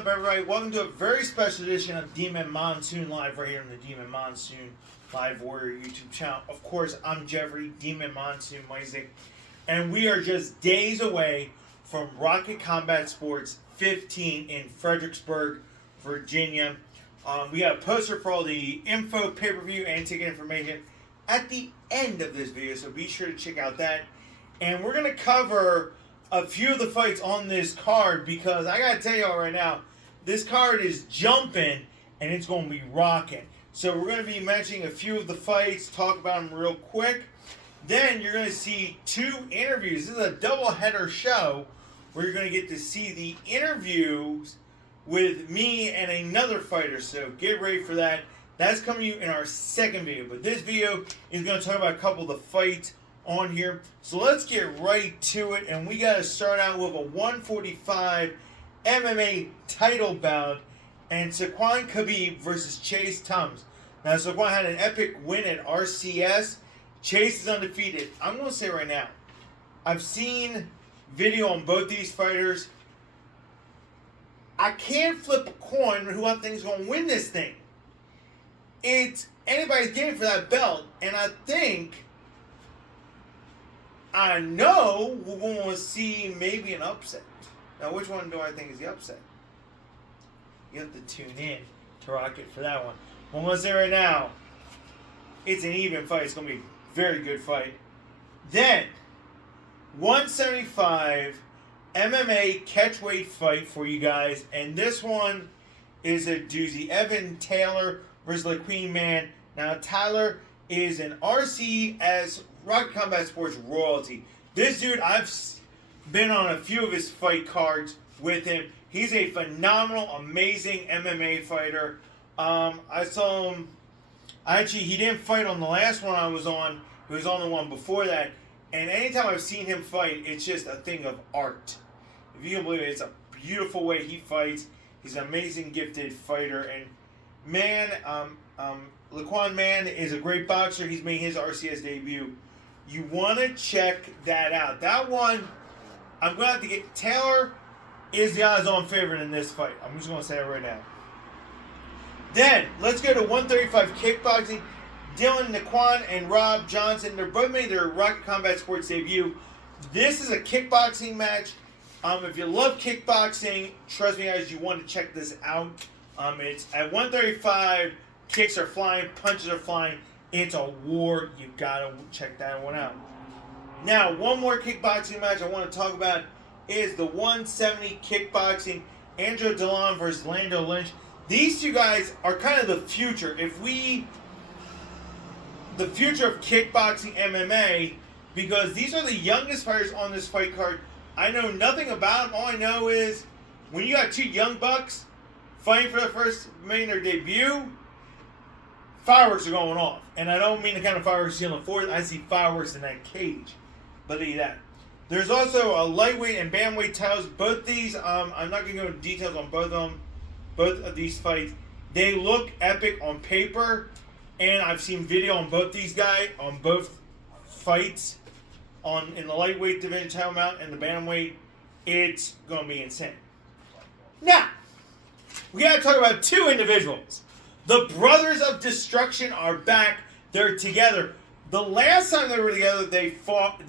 up, everybody? Welcome to a very special edition of Demon Monsoon Live right here on the Demon Monsoon Live Warrior YouTube channel. Of course, I'm Jeffrey, Demon Monsoon Isaac, and we are just days away from Rocket Combat Sports 15 in Fredericksburg, Virginia. We got a poster for all the info, pay-per-view, and ticket information at the end of this video, so be sure to check out that. And we're going to cover a few of the fights on this card because I got to tell y'all right now, this card is jumping and it's going to be rocking. So we're going to be mentioning a few of the fights, talk about them real quick. Then you're going to see two interviews. This is a double-header show where you're going to get to see the interviews with me and another fighter. So get ready for that. That's coming to you in our second video. But this video is going to talk about a couple of the fights on here. So let's get right to it. And we got to start out with a 145 MMA title bout. And Saquon Khabib versus Chase Thomas. Now, Saquon had an epic win at RCS. Chase is undefeated. I'm going to say right now, I've seen video on both these fighters. I can't flip a coin on who I think is going to win this thing. It's anybody's game for that belt. And I know we're going to see maybe an upset. Now, which one do I think is the upset? You have to tune in to Rocket for that one. I'm going to say right now, it's an even fight. It's going to be a very good fight. Then, 175 MMA catchweight fight for you guys. And this one is a doozy. Evan Taylor versus LaQueen Man. Now, Tyler is an RCS Rocket Combat Sports royalty. This dude, I've been on a few of his fight cards with him. He's a phenomenal, amazing MMA fighter. I saw him. Actually, he didn't fight on the last one I was on. He was on the one before that. And anytime I've seen him fight, it's just a thing of art. If you can believe it, it's a beautiful way he fights. He's an amazing, gifted fighter. And man, LaQueen Man is a great boxer. He's made his RCS debut. You want to check that out. That one, I'm going to have to get. Taylor is the odds-on favorite in this fight. I'm just going to say it right now. Then, let's go to 135 kickboxing. Dylan Naquan and Rob Johnson, they're both made their Rocket Combat Sports debut. This is a kickboxing match. If you love kickboxing, trust me guys, you want to check this out. It's at 135, kicks are flying, punches are flying. It's a war. You gotta check that one out. Now, one more kickboxing match I want to talk about is the 170 kickboxing. Andrew Delon versus Lando Lynch. These two guys are kind of the future. The future of kickboxing MMA, because these are the youngest fighters on this fight card. I know nothing about them. All I know is when you got two young bucks fighting for the first, making their debut, fireworks are going off. And I don't mean the kind of fireworks you see on the 4th. I see fireworks in that cage. Believe that. There's also a lightweight and bantamweight titles. Both these, I'm not going to go into details on both of them. Both of these fights, they look epic on paper. And I've seen video on both these guys, on both fights, in the lightweight division title mount and the bantamweight. It's going to be insane. Now, we got to talk about two individuals. The Brothers of Destruction are back. They're together. The last time they were together, they fought.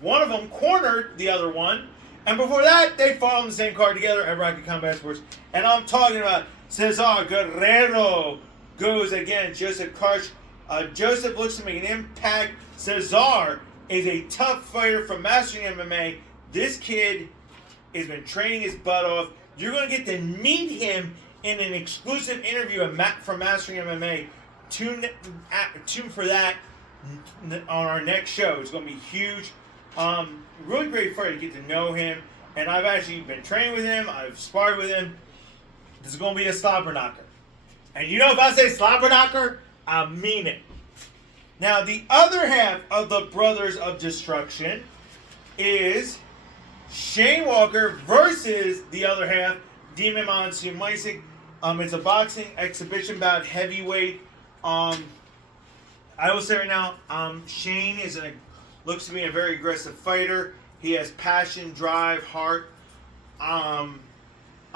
One of them cornered the other one, and before that, they fought on the same card together at Rocket Combat Sports. And I'm talking about Cesar Guerrero goes against Joseph Karsh. Joseph looks to make an impact. Cesar is a tough fighter from Mastering MMA. This kid has been training his butt off. You're going to get to meet him in an exclusive interview from Mastering MMA. Tune for that on our next show. It's going to be huge. Really great fighter to get to know him. And I've actually been training with him. I've sparred with him. This is going to be a slobber knocker. And you know, if I say slobber knocker, I mean it. Now, the other half of the Brothers of Destruction is Shane Walker versus the other half, Demon Monsoon Isaac. It's a boxing exhibition bout, heavyweight. I will say right now, Shane looks to be a very aggressive fighter. He has passion, drive, heart.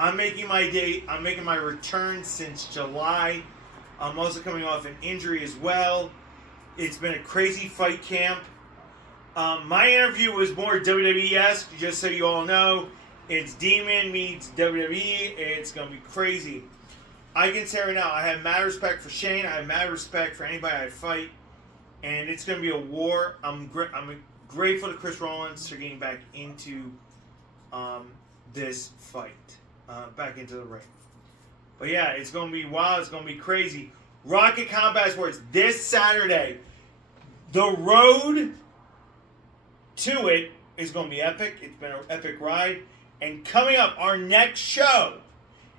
I'm making my date. I'm making my return since July. I'm also coming off an injury as well. It's been a crazy fight camp. My interview was more WWE-esque, just so you all know. It's Demon meets WWE. It's going to be crazy. I can say right now, I have mad respect for Shane. I have mad respect for anybody I fight. And it's going to be a war. I'm grateful to Chris Rollins for getting back into this fight. Back into the ring. But yeah, it's going to be wild. It's going to be crazy. Rocket Combat Sports this Saturday. The road to it is going to be epic. It's been an epic ride. And coming up, our next show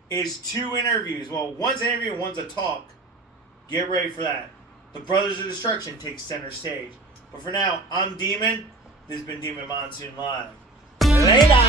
is 2 interviews. Well, one's an interview and one's a talk. Get ready for that. The Brothers of Destruction takes center stage. But for now, I'm Demon. This has been Demon Monsoon Live. Later!